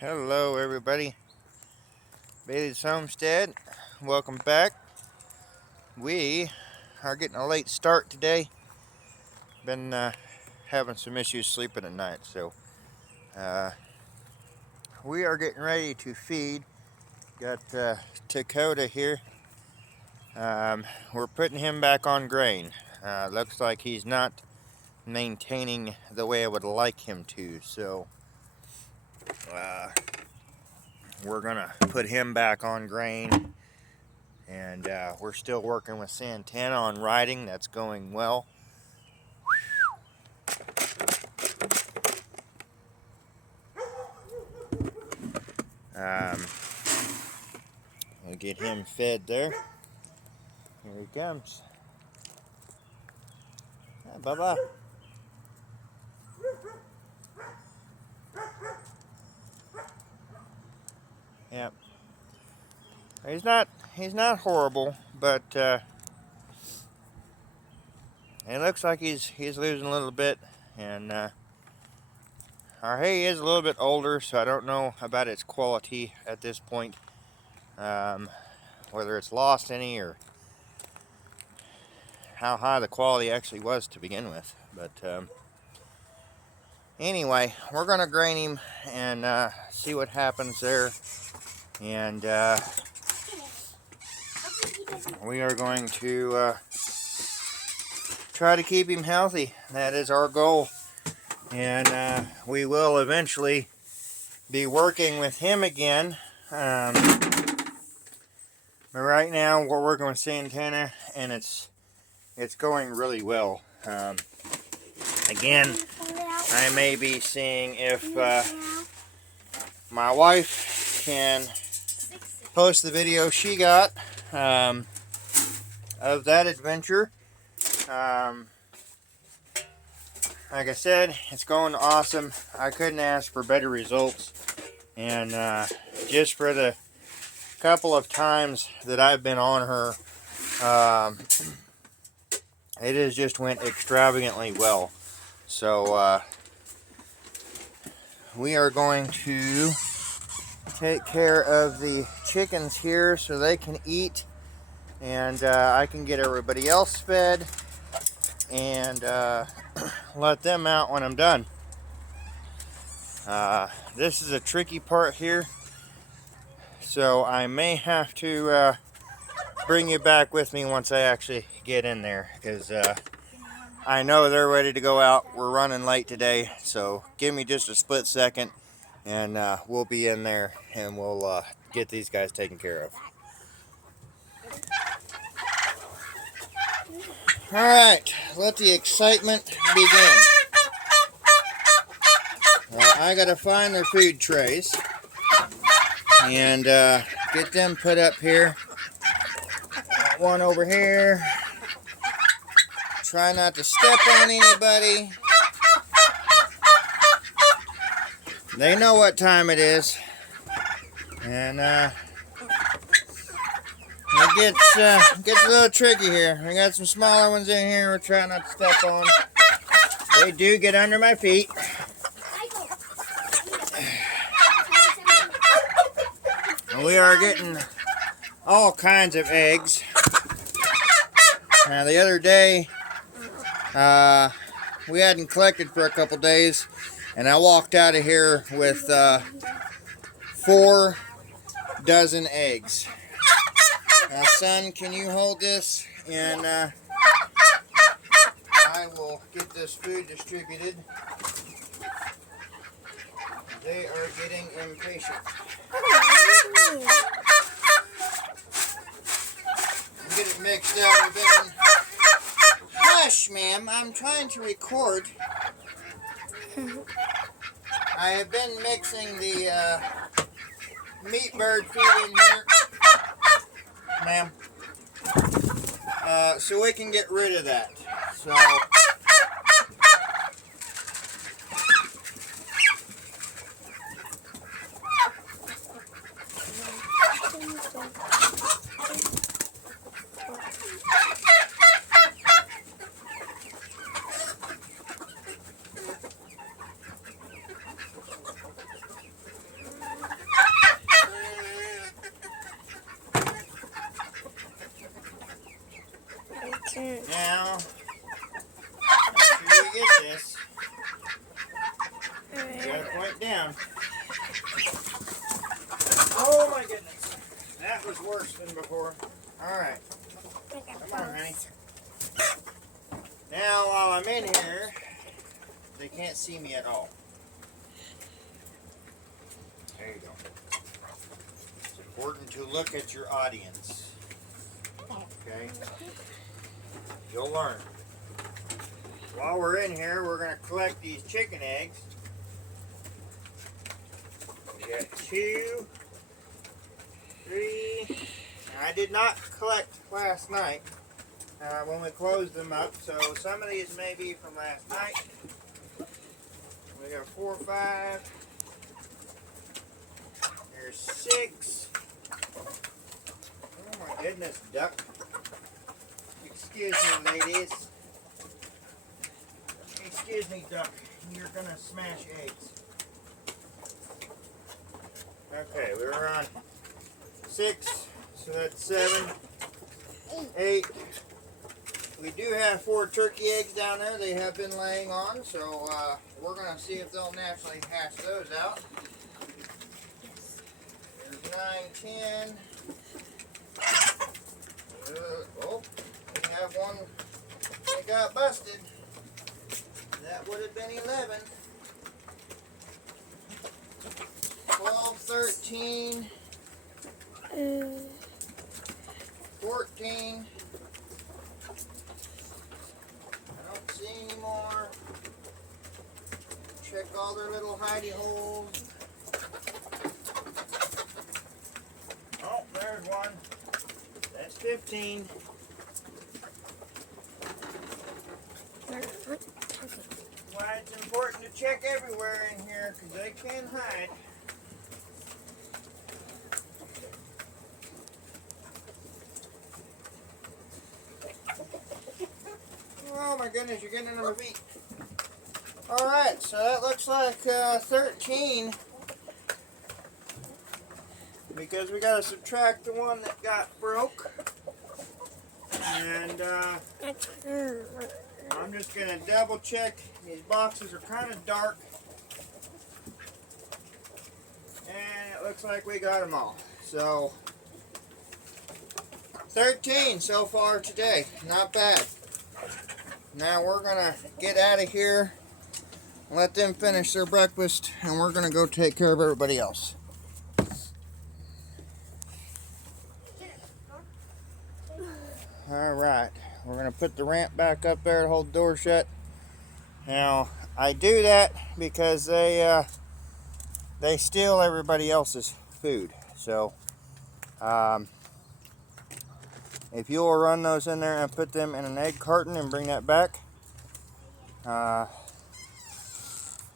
Hello everybody, Bailey's Homestead, welcome back. We are getting a late start today. Been having some issues sleeping at night, so we are getting ready to feed. Got Dakota here. We're putting him back on grain. Looks like he's not maintaining the way I would like him to, so we're gonna put him back on grain. And we're still working with Santana on riding. That's going well. We'll get him fed there. Here he comes. Hi, Bubba. Yep. He's not horrible, but it looks like he's losing a little bit, and our hay is a little bit older, so I don't know about its quality at this point, whether it's lost any or how high the quality actually was to begin with. But anyway, we're gonna grain him and see what happens there, and we are going to try to keep him healthy. That is our goal, and we will eventually be working with him again. But right now we're working with Santana, and it's going really well. Again, I may be seeing if my wife can post the video she got of that adventure. Like I said, it's going awesome. I couldn't ask for better results, and just for the couple of times that I've been on her, it has just went extravagantly well. So we are going to take care of the chickens here so they can eat, and I can get everybody else fed and let them out when I'm done. This is a tricky part here, so I may have to bring you back with me once I actually get in there, because I know they're ready to go out. We're running late today, so give me just a split second and we'll be in there and we'll get these guys taken care of. Alright, let the excitement begin. I gotta find their food trays and get them put up here. One over here. Try not to step on anybody. They know what time it is, and it gets a little tricky here. I got some smaller ones in here we're trying not to step on. They do get under my feet. And we are getting all kinds of eggs. Now the other day, we hadn't collected for a couple days, and I walked out of here with 4 dozen eggs. Now, son, can you hold this? And I will get this food distributed. They are getting impatient. Get it mixed up. We've been... Hush, ma'am. I'm trying to record. I have been mixing the meat bird feed in here, ma'am, so we can get rid of that. So Point down. Oh my goodness. That was worse than before. Alright. Come on, honey. Now, while I'm in here, they can't see me at all. There you go. It's important to look at your audience. Okay? You'll learn. While we're in here, we're going to collect these chicken eggs. We got 2, 3. I did not collect last night when we closed them up, so some of these may be from last night. We got 4, 5. There's 6. Oh my goodness, duck. Excuse me, ladies. Excuse me, duck. You're gonna smash eggs. Okay, we were on 6, so that's 7, 8. We do have 4 turkey eggs down there. They have been laying on, so we're gonna see if they'll naturally hatch those out. There's 9, 10. Oh, we have one that got busted. That would have been 11. 12, 13. 14. I don't see any more. Check all their little hidey holes. Oh, there's one. That's 15. Why it's important to check everywhere in here because they can hide. Oh my goodness, you're getting under my feet. Alright, so that looks like 13. Because we gotta subtract the one that got broke. And I'm just gonna double check. These boxes are kind of dark. And it looks like we got them all. So 13 so far today. Not bad. Now we're gonna get out of here, let them finish their breakfast, and we're gonna go take care of everybody else. Alright, we're gonna put the ramp back up there to hold the door shut. Now I do that because they steal everybody else's food. So if you'll run those in there and put them in an egg carton and bring that back.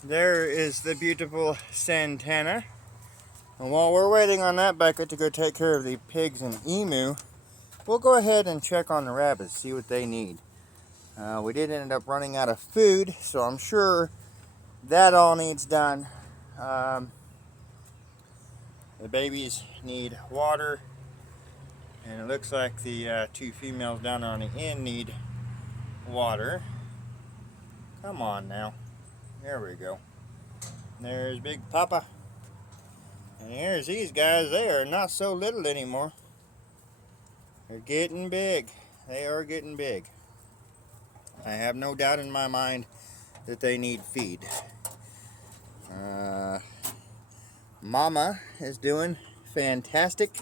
There is the beautiful Santana. And while we're waiting on that bucket to go take care of the pigs and emu, we'll go ahead and check on the rabbits, see what they need. We did end up running out of food, so I'm sure that all needs done. The babies need water. And it looks like the 2 females down on the end need water. Come on now. There we go. There's Big Papa. And here's these guys. They are not so little anymore. They're getting big. They are getting big. I have no doubt in my mind that they need feed. Mama is doing fantastic.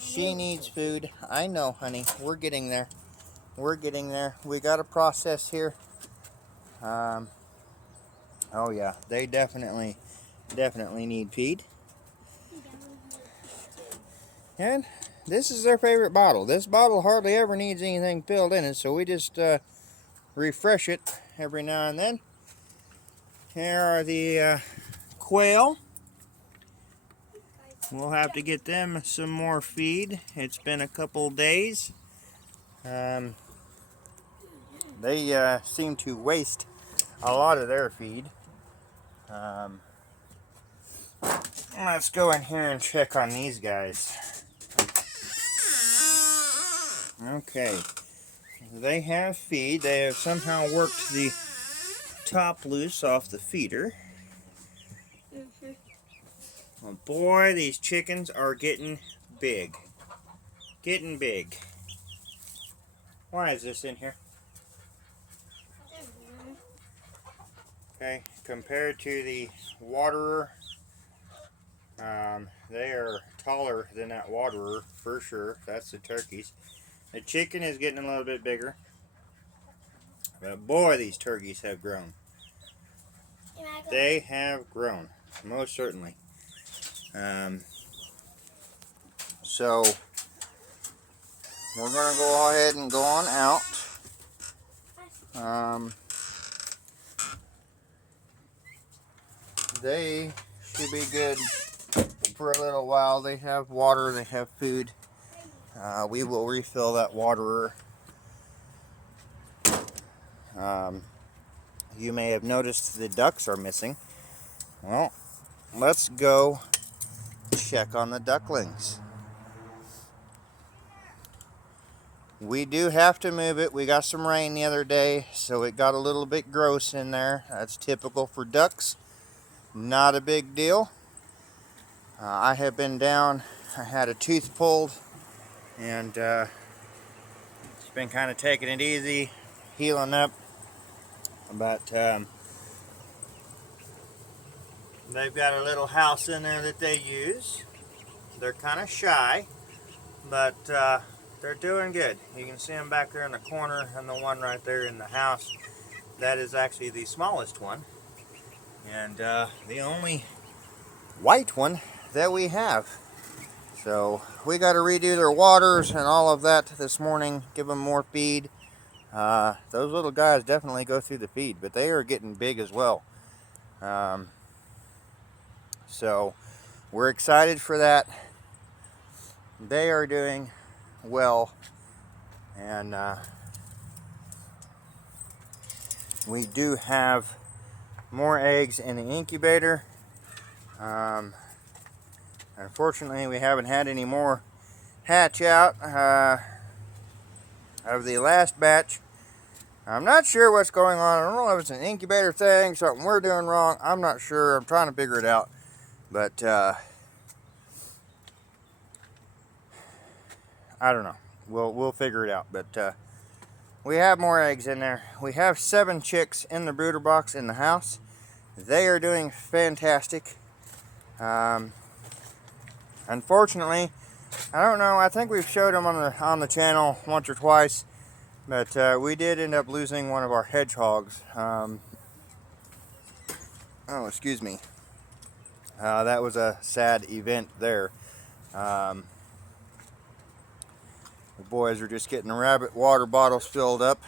She needs food. I know, honey. We're getting there. We're getting there. We got a process here. Oh yeah, they definitely need feed. And this is their favorite bottle. This bottle hardly ever needs anything filled in it, so we just refresh it every now and then. Here are the quail. We'll have to get them some more feed. It's been a couple days. They seem to waste a lot of their feed. Let's go in here and check on these guys. Okay. They have feed. They have somehow worked the top loose off the feeder. Well, boy, these chickens are getting big. Getting big. Why is this in here? Okay, compared to the waterer, they are taller than that waterer for sure. That's the turkeys. The chicken is getting a little bit bigger. But boy, these turkeys have grown. They have grown, most certainly. So we're going to go ahead and go on out. They should be good for a little while. They have water, they have food. We will refill that waterer. You may have noticed the ducks are missing. Well, let's go check on the ducklings. We do have to move it. We got some rain the other day, so it got a little bit gross in there. That's typical for ducks. Not a big deal. I have been down. I had a tooth pulled, and it's been kind of taking it easy, healing up. But they've got a little house in there that they use. They're kind of shy, but they're doing good. You can see them back there in the corner, and the one right there in the house. That is actually the smallest one, and the only white one that we have. So we got to redo their waters and all of that this morning, give them more feed. Those little guys definitely go through the feed, but they are getting big as well. So we're excited for that. They are doing well, and we do have more eggs in the incubator. Unfortunately, we haven't had any more hatch out of the last batch. I'm not sure what's going on. I don't know if it's an incubator thing, something we're doing wrong. I'm not sure. I'm trying to figure it out. But I don't know. We'll figure it out. But we have more eggs in there. We have 7 chicks in the brooder box in the house. They are doing fantastic. Unfortunately, I don't know. I think we've showed them on the channel once or twice, but we did end up losing one of our hedgehogs. Oh, excuse me. That was a sad event there. The boys are just getting the rabbit water bottles filled up.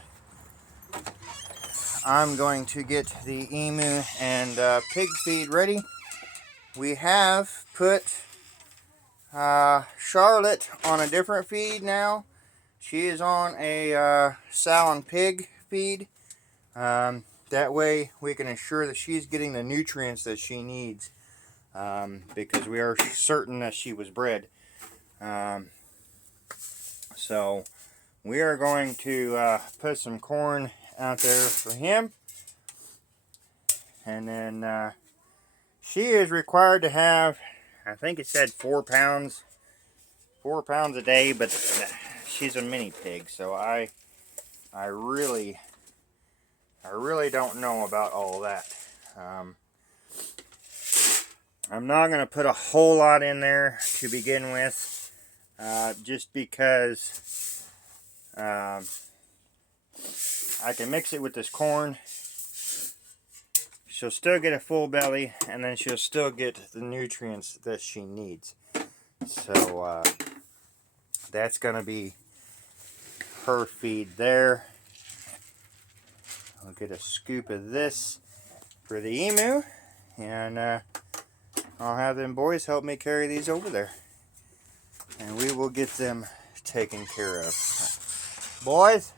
I'm going to get the emu and pig feed ready. We have put Charlotte on a different feed now. She is on a sow and pig feed. That way we can ensure that she's getting the nutrients that she needs, because we are certain that she was bred. So we are going to put some corn out there for him, and then she is required to have, I think it said 4 pounds a day, but she's a mini pig, so I really don't know about all that. I'm not going to put a whole lot in there to begin with, just because I can mix it with this corn. She'll still get a full belly, and then she'll still get the nutrients that she needs. So that's going to be her feed there. I'll get a scoop of this for the emu, and I'll have them boys help me carry these over there, and we will get them taken care of. Boys?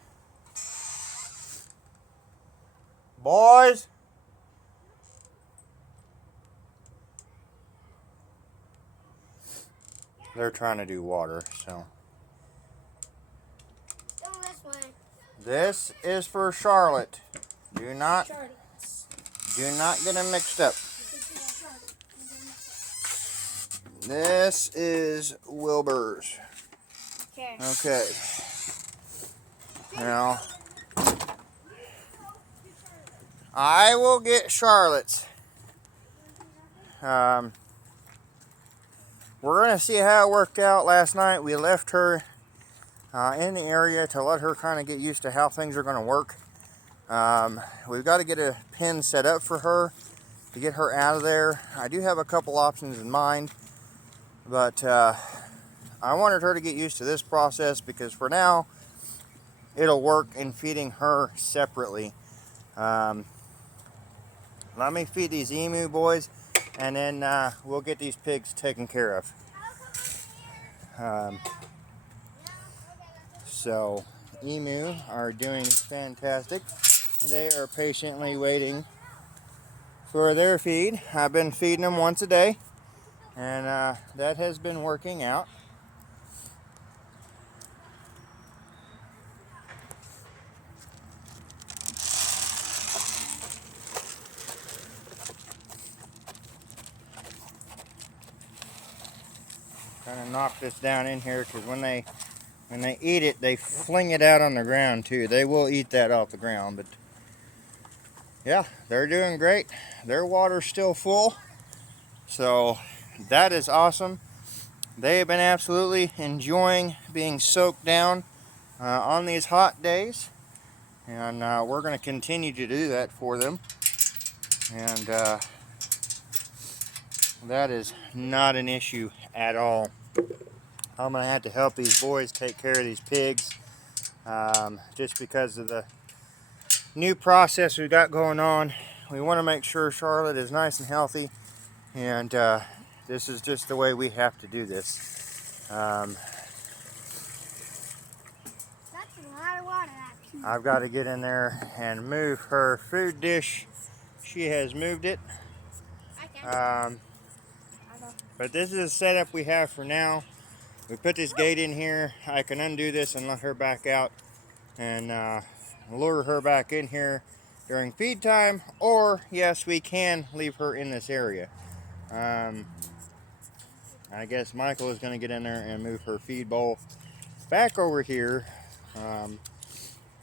Boys? They're trying to do water, so. Go this way. This is for Charlotte. Do not get them mixed up. This is Wilbur's. Okay. Now, I will get Charlotte's. We're going to see how it worked out last night. We left her in the area to let her kind of get used to how things are going to work. We've got to get a pen set up for her to get her out of there. I do have a couple options in mind, but I wanted her to get used to this process because for now it'll work in feeding her separately. Let me feed these emu boys, and then we'll get these pigs taken care of. So emu are doing fantastic. They are patiently waiting for their feed. I've been feeding them once a day, and that has been working out. Kind of knock this down in here because when they eat it, they fling it out on the ground too. They will eat that off the ground, but yeah, they're doing great. Their water's still full, so that is awesome. They have been absolutely enjoying being soaked down on these hot days, and we're going to continue to do that for them. And that is not an issue at all. I'm going to have to help these boys take care of these pigs just because of the new process we've got going on. We want to make sure Charlotte is nice and healthy, and this is just the way we have to do this. That's a lot of water, actually. I've got to get in there and move her food dish. She has moved it. But this is the setup we have for now. We put this gate in here. I can undo this and let her back out and lure her back in here during feed time, or yes, we can leave her in this area. I guess Michael is going to get in there and move her feed bowl back over here.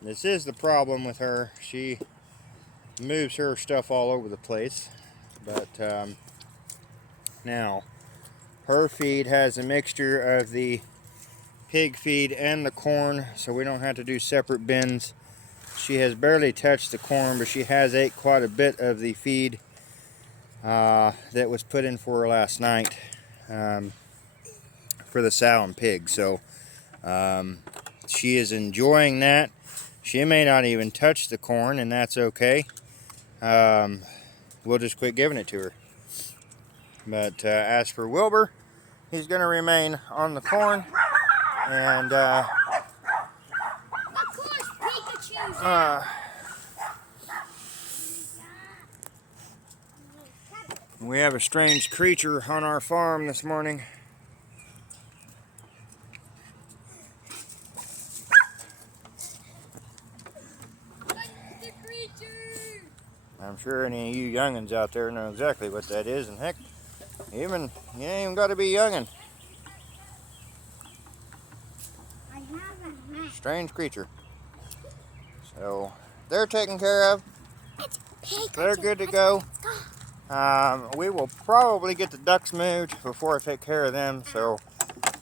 This is the problem with her. She moves her stuff all over the place, but now her feed has a mixture of the pig feed and the corn, so we don't have to do separate bins. She has barely touched the corn, but she has ate quite a bit of the feed that was put in for her last night for the sow and pig. So she is enjoying that. She may not even touch the corn, and that's okay. We'll just quit giving it to her. But as for Wilbur, he's going to remain on the corn, and we have a strange creature on our farm this morning. I'm sure any of you youngins out there know exactly what that is, and heck, you ain't even got to be youngin'. Strange creature. So they're taken care of. They're good to go. We will probably get the ducks moved before I take care of them, so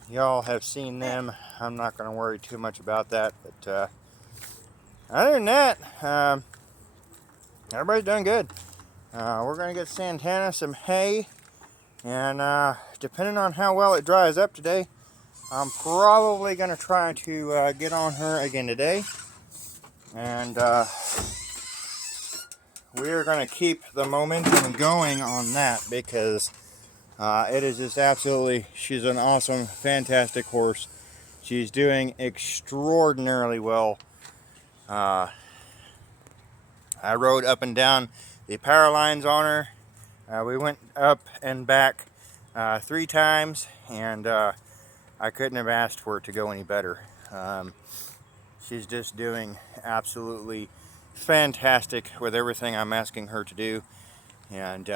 y'all have seen them. I'm not going to worry too much about that, but other than that, everybody's doing good. We're going to get Santana some hay, and depending on how well it dries up today, I'm probably going to try to get on her again today, and we are going to keep the momentum going on that because it is just absolutely, she's an awesome, fantastic horse. She's doing extraordinarily well. I rode up and down the power lines on her. We went up and back 3 times, and I couldn't have asked for it to go any better. She's just doing absolutely fantastic with everything I'm asking her to do, and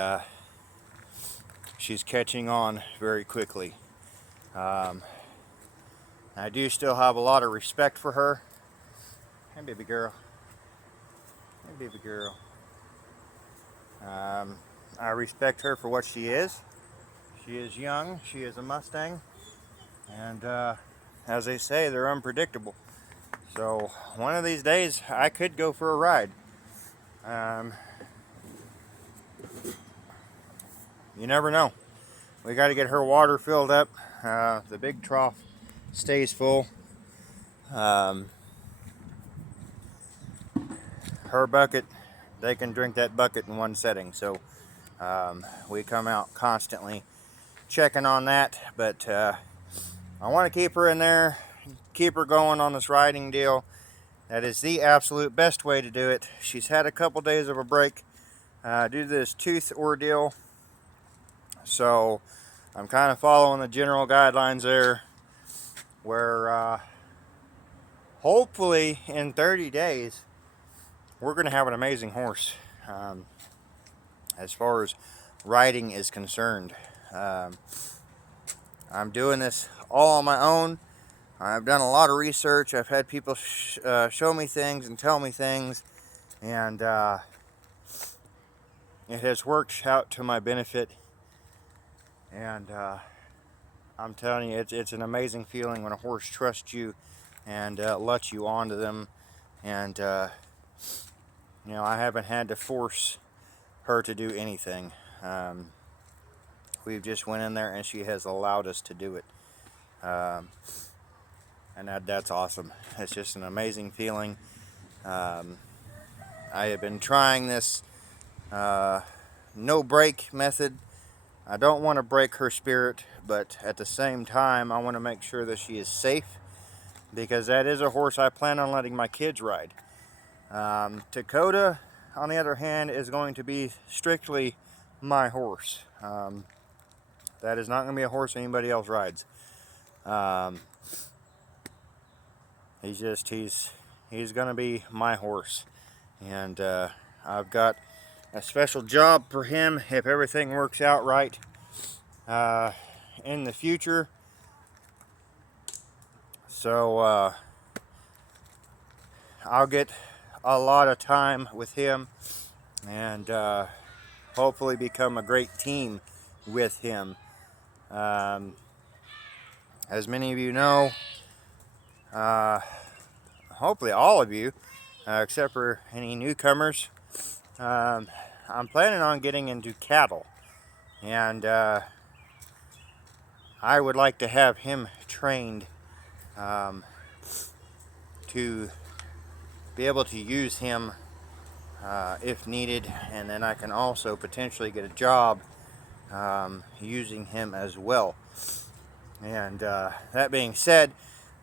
she's catching on very quickly. I do still have a lot of respect for her. Hey, baby girl. Hey, baby girl. I respect her for what she is. She is young. She is a Mustang. And as they say, they're unpredictable. So one of these days, I could go for a ride. You never know. We got to get her water filled up. The big trough stays full. Her bucket, they can drink that bucket in one setting. So we come out constantly checking on that. But I want to keep her in there, keep her going on this riding deal. That is the absolute best way to do it. She's had a couple days of a break due to this tooth ordeal. So I'm kind of following the general guidelines there, where hopefully in 30 days we're going to have an amazing horse as far as riding is concerned. I'm doing this all on my own. I've done a lot of research. I've had people show me things and tell me things, and it has worked out to my benefit. And I'm telling you, it's an amazing feeling when a horse trusts you and lets you onto them. And you know, I haven't had to force her to do anything. We've just went in there and she has allowed us to do it. And that's awesome. It's just an amazing feeling. I have been trying this no break method. I don't want to break her spirit, but at the same time I want to make sure that she is safe, because that is a horse I plan on letting my kids ride. Dakota, on the other hand, is going to be strictly my horse. That is not going to be a horse anybody else rides. He's going to be my horse. And I've got a special job for him if everything works out right in the future. So I'll get a lot of time with him and hopefully become a great team with him. As many of you know, hopefully all of you, except for any newcomers, I'm planning on getting into cattle, and I would like to have him trained to be able to use him if needed, and then I can also potentially get a job using him as well. And that being said,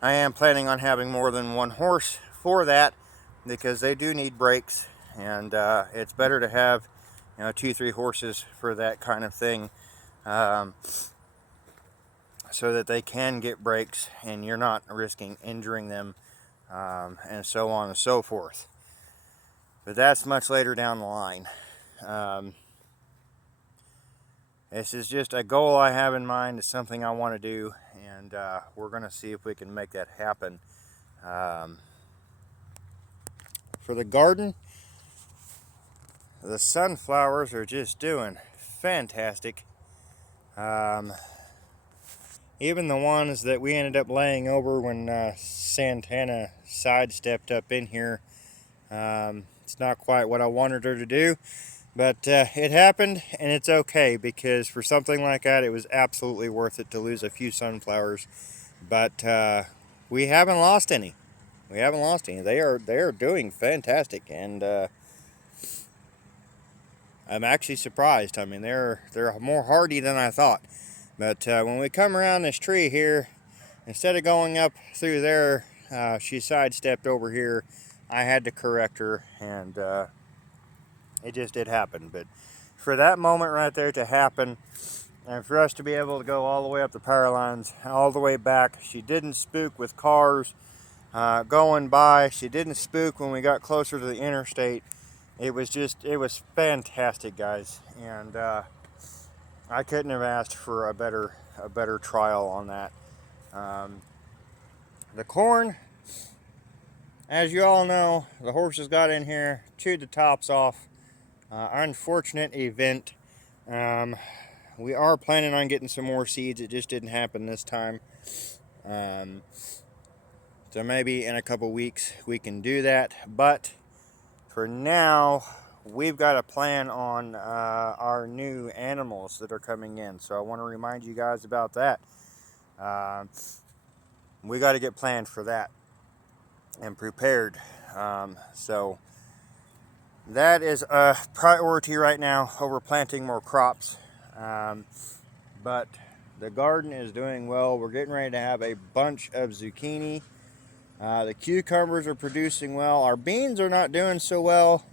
I am planning on having more than one horse for that, because they do need breaks, and it's better to have, you know, 2-3 horses for that kind of thing, so that they can get breaks and you're not risking injuring them, and so on and so forth. But that's much later down the line. This is just a goal I have in mind. It's something I want to do, and we're going to see if we can make that happen. For the garden, the sunflowers are just doing fantastic. Even the ones that we ended up laying over when Santana sidestepped up in here, it's not quite what I wanted her to do. But it happened, and it's okay, because for something like that, it was absolutely worth it to lose a few sunflowers. But we haven't lost any. We haven't lost any. They are doing fantastic, and I'm actually surprised. I mean, they're more hardy than I thought. But when we come around this tree here, instead of going up through there, she sidestepped over here. I had to correct her, and it just did happen. But for that moment right there to happen, and for us to be able to go all the way up the power lines, all the way back, she didn't spook with cars going by. She didn't spook when we got closer to the interstate. It was fantastic, guys. And I couldn't have asked for a better trial on that. The corn, as you all know, the horses got in here, chewed the tops off. Unfortunate event. We are planning on getting some more seeds. It just didn't happen this time. So maybe in a couple weeks we can do that. But for now, we've got a plan on our new animals that are coming in. So I want to remind you guys about that. We got to get planned for that and prepared. So that is a priority right now over planting more crops. But the garden is doing well. We're getting ready to have a bunch of zucchini. The cucumbers are producing well. Our beans are not doing so well.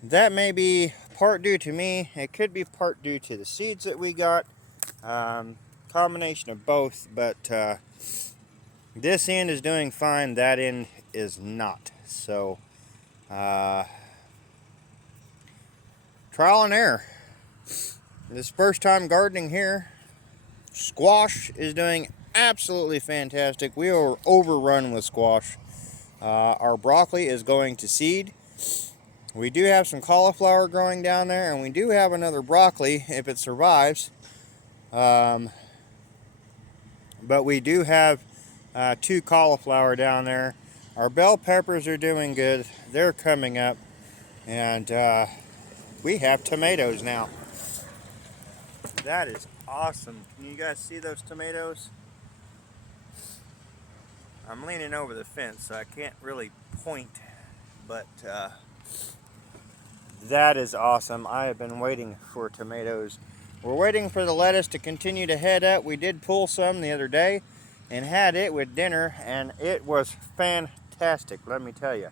That may be part due to me. It could be part due to the seeds that we got. Combination of both. But this end is doing fine. That end is not. So trial and error. This first time gardening here. Squash is doing absolutely fantastic. We are overrun with squash. Our broccoli is going to seed. We do have some cauliflower growing down there, and we do have another broccoli if it survives. But we do have 2 cauliflower down there. Our bell peppers are doing good. They're coming up. And we have tomatoes now. That is awesome. Can you guys see those tomatoes? I'm leaning over the fence, so I can't really point, but that is awesome. I have been waiting for tomatoes. We're waiting for the lettuce to continue to head up. We did pull some the other day and had it with dinner, and it was fantastic, let me tell you.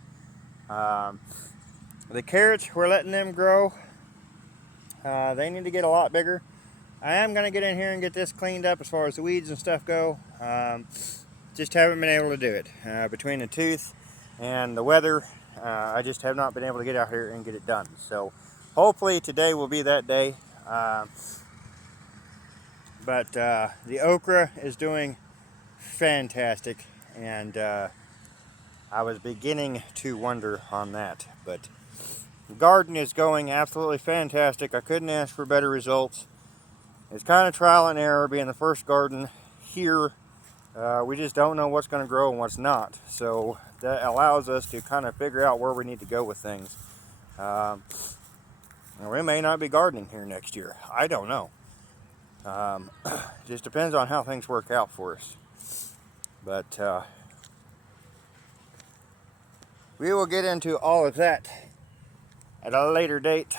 The carrots, we're letting them grow. They need to get a lot bigger. I am going to get in here and get this cleaned up as far as the weeds and stuff go. Just haven't been able to do it. Between the tooth and the weather, I just have not been able to get out here and get it done. So hopefully today will be that day. But the okra is doing fantastic, and I was beginning to wonder on that. But the garden is going absolutely fantastic. I couldn't ask for better results. It's kind of trial and error being the first garden here. We just don't know what's going to grow and what's not. So that allows us to kind of figure out where we need to go with things. We may not be gardening here next year. I don't know. Just depends on how things work out for us. But we will get into all of that at a later date,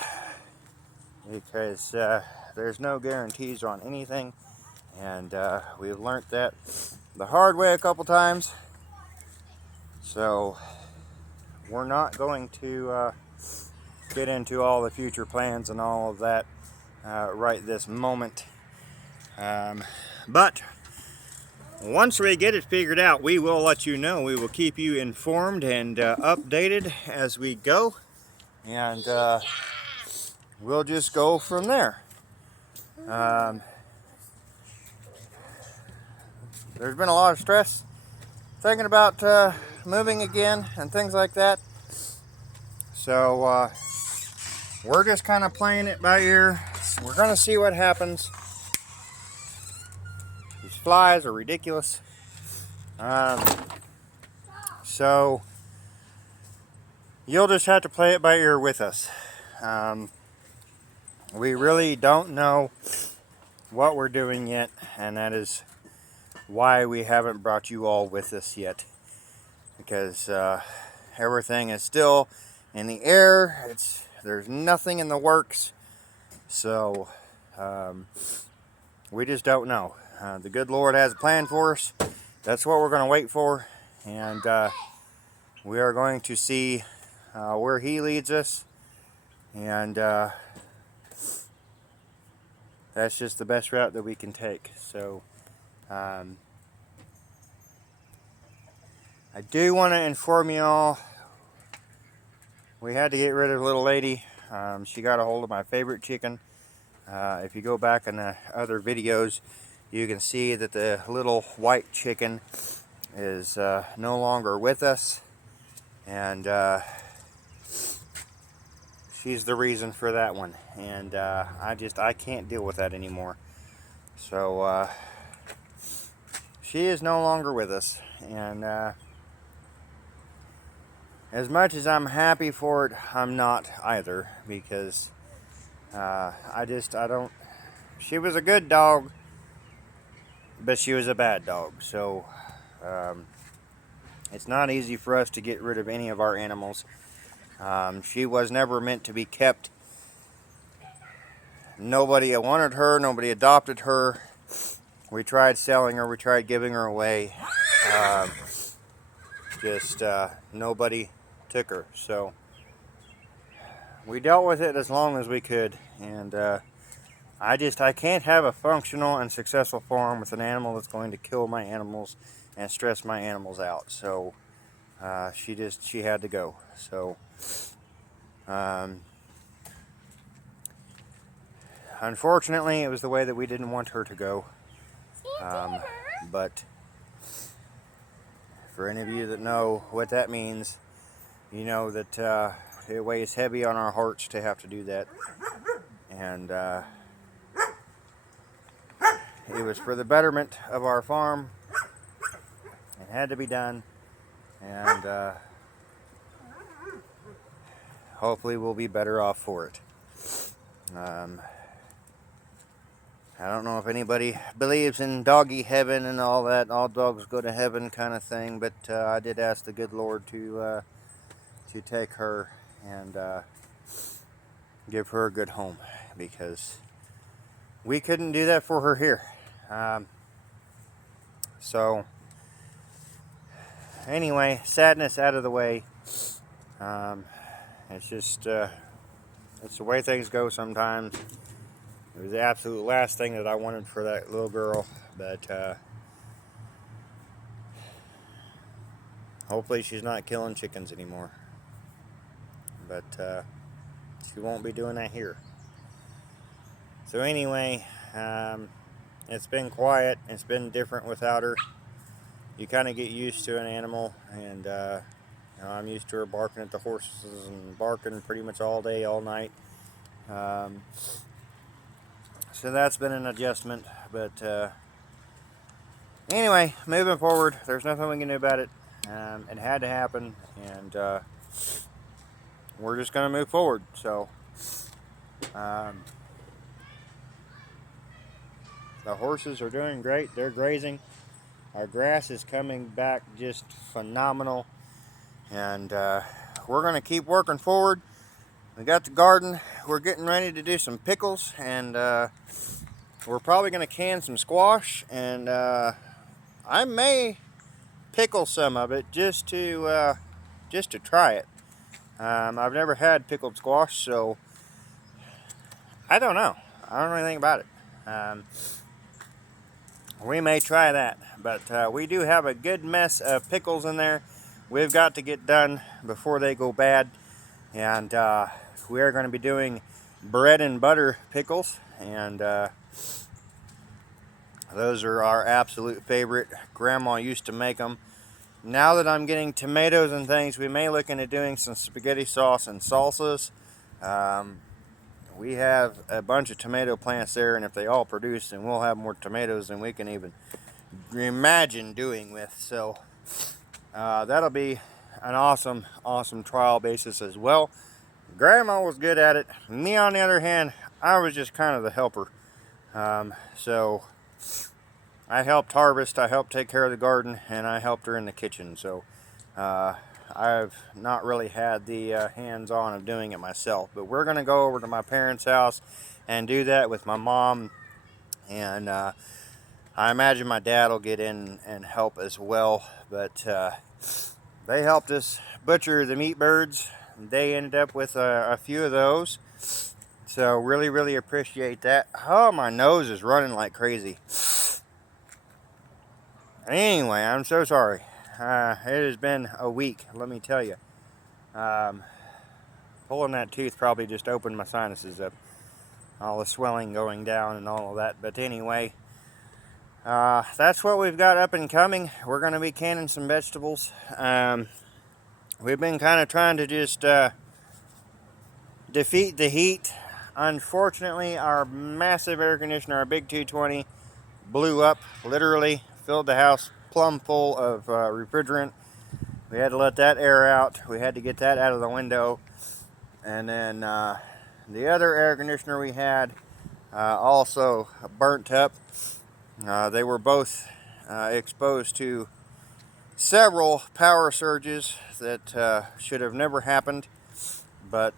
because there's no guarantees on anything, and we've learned that the hard way a couple times. So we're not going to get into all the future plans and all of that right this moment. But once we get it figured out, we will let you know. We will keep you informed and updated as we go, and we'll just go from there. There's been a lot of stress thinking about moving again and things like that. So we're just kind of playing it by ear. We're going to see what happens. These flies are ridiculous. So you'll just have to play it by ear with us. We really don't know what we're doing yet, and that is why we haven't brought you all with us yet, because everything is still in the air. There's nothing in the works, so we just don't know. The good Lord has a plan for us. That's what we're going to wait for, and we are going to see where He leads us, and that's just the best route that we can take. So I do want to inform you all, we had to get rid of little lady. She got a hold of my favorite chicken. If you go back in the other videos, you can see that the little white chicken is no longer with us, and she's the reason for that one. And I can't deal with that anymore. So she is no longer with us, and as much as I'm happy for it, I'm not either, because I don't. She was a good dog, but she was a bad dog. So it's not easy for us to get rid of any of our animals. She was never meant to be kept. Nobody wanted her. Nobody adopted her. We tried selling her. We tried giving her away. Nobody took her. So we dealt with it as long as we could. And I can't have a functional and successful farm with an animal that's going to kill my animals and stress my animals out. So she had to go. So unfortunately, it was the way that we didn't want her to go. But for any of you that know what that means, you know that it weighs heavy on our hearts to have to do that. And it was for the betterment of our farm. It had to be done. And hopefully we'll be better off for it. I don't know if anybody believes in doggy heaven and all that, all dogs go to heaven kind of thing, but I did ask the good Lord to take her and give her a good home, because we couldn't do that for her here. So anyway, sadness out of the way. It's just it's the way things go sometimes. It was the absolute last thing that I wanted for that little girl, but hopefully she's not killing chickens anymore. But she won't be doing that here. So anyway, it's been quiet. It's been different without her. You kind of get used to an animal, and I'm used to her barking at the horses and barking pretty much all day, all night. So that's been an adjustment, but anyway, moving forward, there's nothing we can do about it. It had to happen, and we're just going to move forward. So the horses are doing great. They're grazing. Our grass is coming back just phenomenal, and we're going to keep working forward. We got the garden. We're getting ready to do some pickles, and we're probably going to can some squash, and I may pickle some of it just to try it. I've never had pickled squash, so I don't know. I don't know anything about it. We may try that, but we do have a good mess of pickles in there. We've got to get done before they go bad, and we are going to be doing bread and butter pickles, and those are our absolute favorite. Grandma used to make them. Now that I'm getting tomatoes and things, we may look into doing some spaghetti sauce and salsas. We have a bunch of tomato plants there, and if they all produce, then we'll have more tomatoes than we can even imagine doing with. So that'll be an awesome trial basis as well. Grandma was good at it. Me, on the other hand, I was just kind of the helper. So I helped harvest, I helped take care of the garden, and I helped her in the kitchen. So I've not really had the hands-on of doing it myself. But we're going to go over to my parents' house and do that with my mom. And I imagine my dad will get in and help as well. But they helped us butcher the meat birds. They ended up with a few of those. So really appreciate that. Oh, my nose is running like crazy. Anyway, I'm so sorry. It has been a week, let me tell you. Pulling that tooth probably just opened my sinuses up. all the swelling going down and all of that. But anyway, that's what we've got up and coming. We're going to be canning some vegetables. We've been kind of trying to just defeat the heat. Unfortunately, our massive air conditioner, our big 220, blew up, literally filled the house plumb full of refrigerant. We had to let that air out. We had to get that out of the window. And then the other air conditioner we had also burnt up. They were both exposed to several power surges that should have never happened, but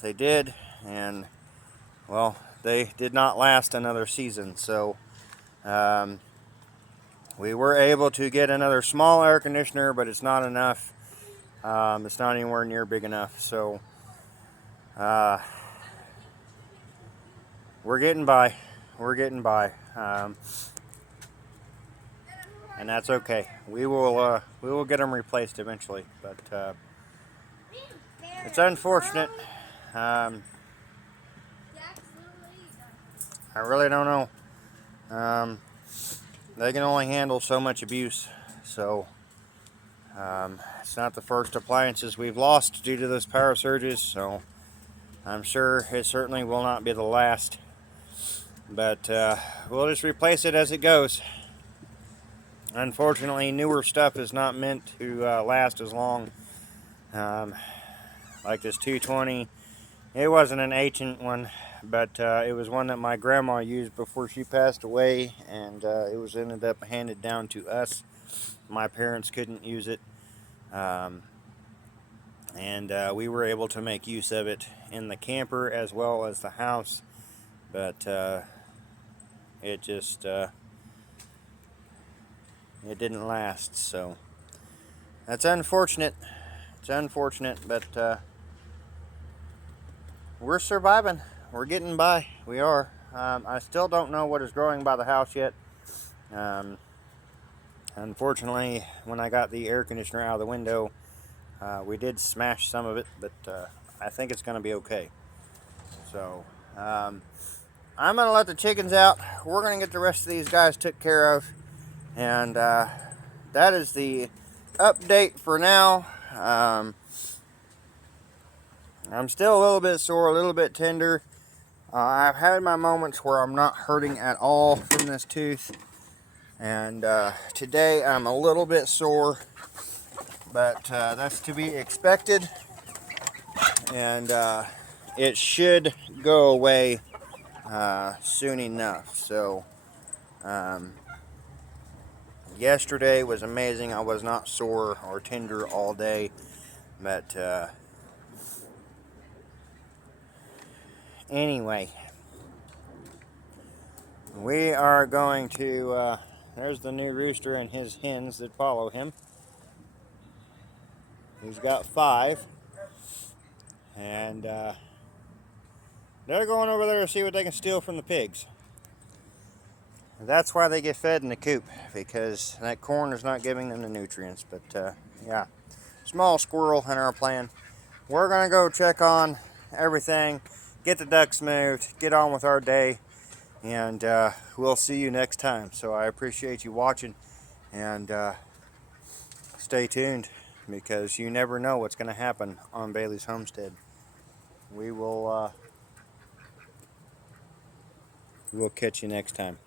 they did, and well, they did not last another season. So we were able to get another small air conditioner, but it's not enough. It's not anywhere near big enough. So we're getting by. We're getting by. And that's okay. We will get them replaced eventually, but it's unfortunate. I really don't know. They can only handle so much abuse, so it's not the first appliances we've lost due to those power surges, so I'm sure it certainly will not be the last. But we'll just replace it as it goes. Unfortunately, newer stuff is not meant to last as long. Like this 220, it wasn't an ancient one, but it was one that my grandma used before she passed away, and it was ended up handed down to us. My parents couldn't use it, and we were able to make use of it in the camper as well as the house, but it just it didn't last. So that's unfortunate. It's unfortunate, but we're surviving. We're getting by. We are. I still don't know what is growing by the house yet. Unfortunately, when I got the air conditioner out of the window, we did smash some of it, but I think it's going to be okay. So I'm going to let the chickens out. We're going to get the rest of these guys took care of, and that is the update for now. I'm still a little bit sore, a little bit tender. I've had my moments where I'm not hurting at all from this tooth, and today I'm a little bit sore, but that's to be expected, and it should go away soon enough. So yesterday was amazing. I was not sore or tender all day, but anyway, we are going to there's the new rooster and his hens that follow him. He's got 5, and they're going over there to see what they can steal from the pigs. That's why they get fed in the coop, because that corn is not giving them the nutrients. But yeah, small squirrel in our plan. We're gonna go check on everything, get the ducks moved, get on with our day, and we'll see you next time. So I appreciate you watching, and stay tuned, because you never know what's going to happen on Bailey's Homestead. We'll catch you next time.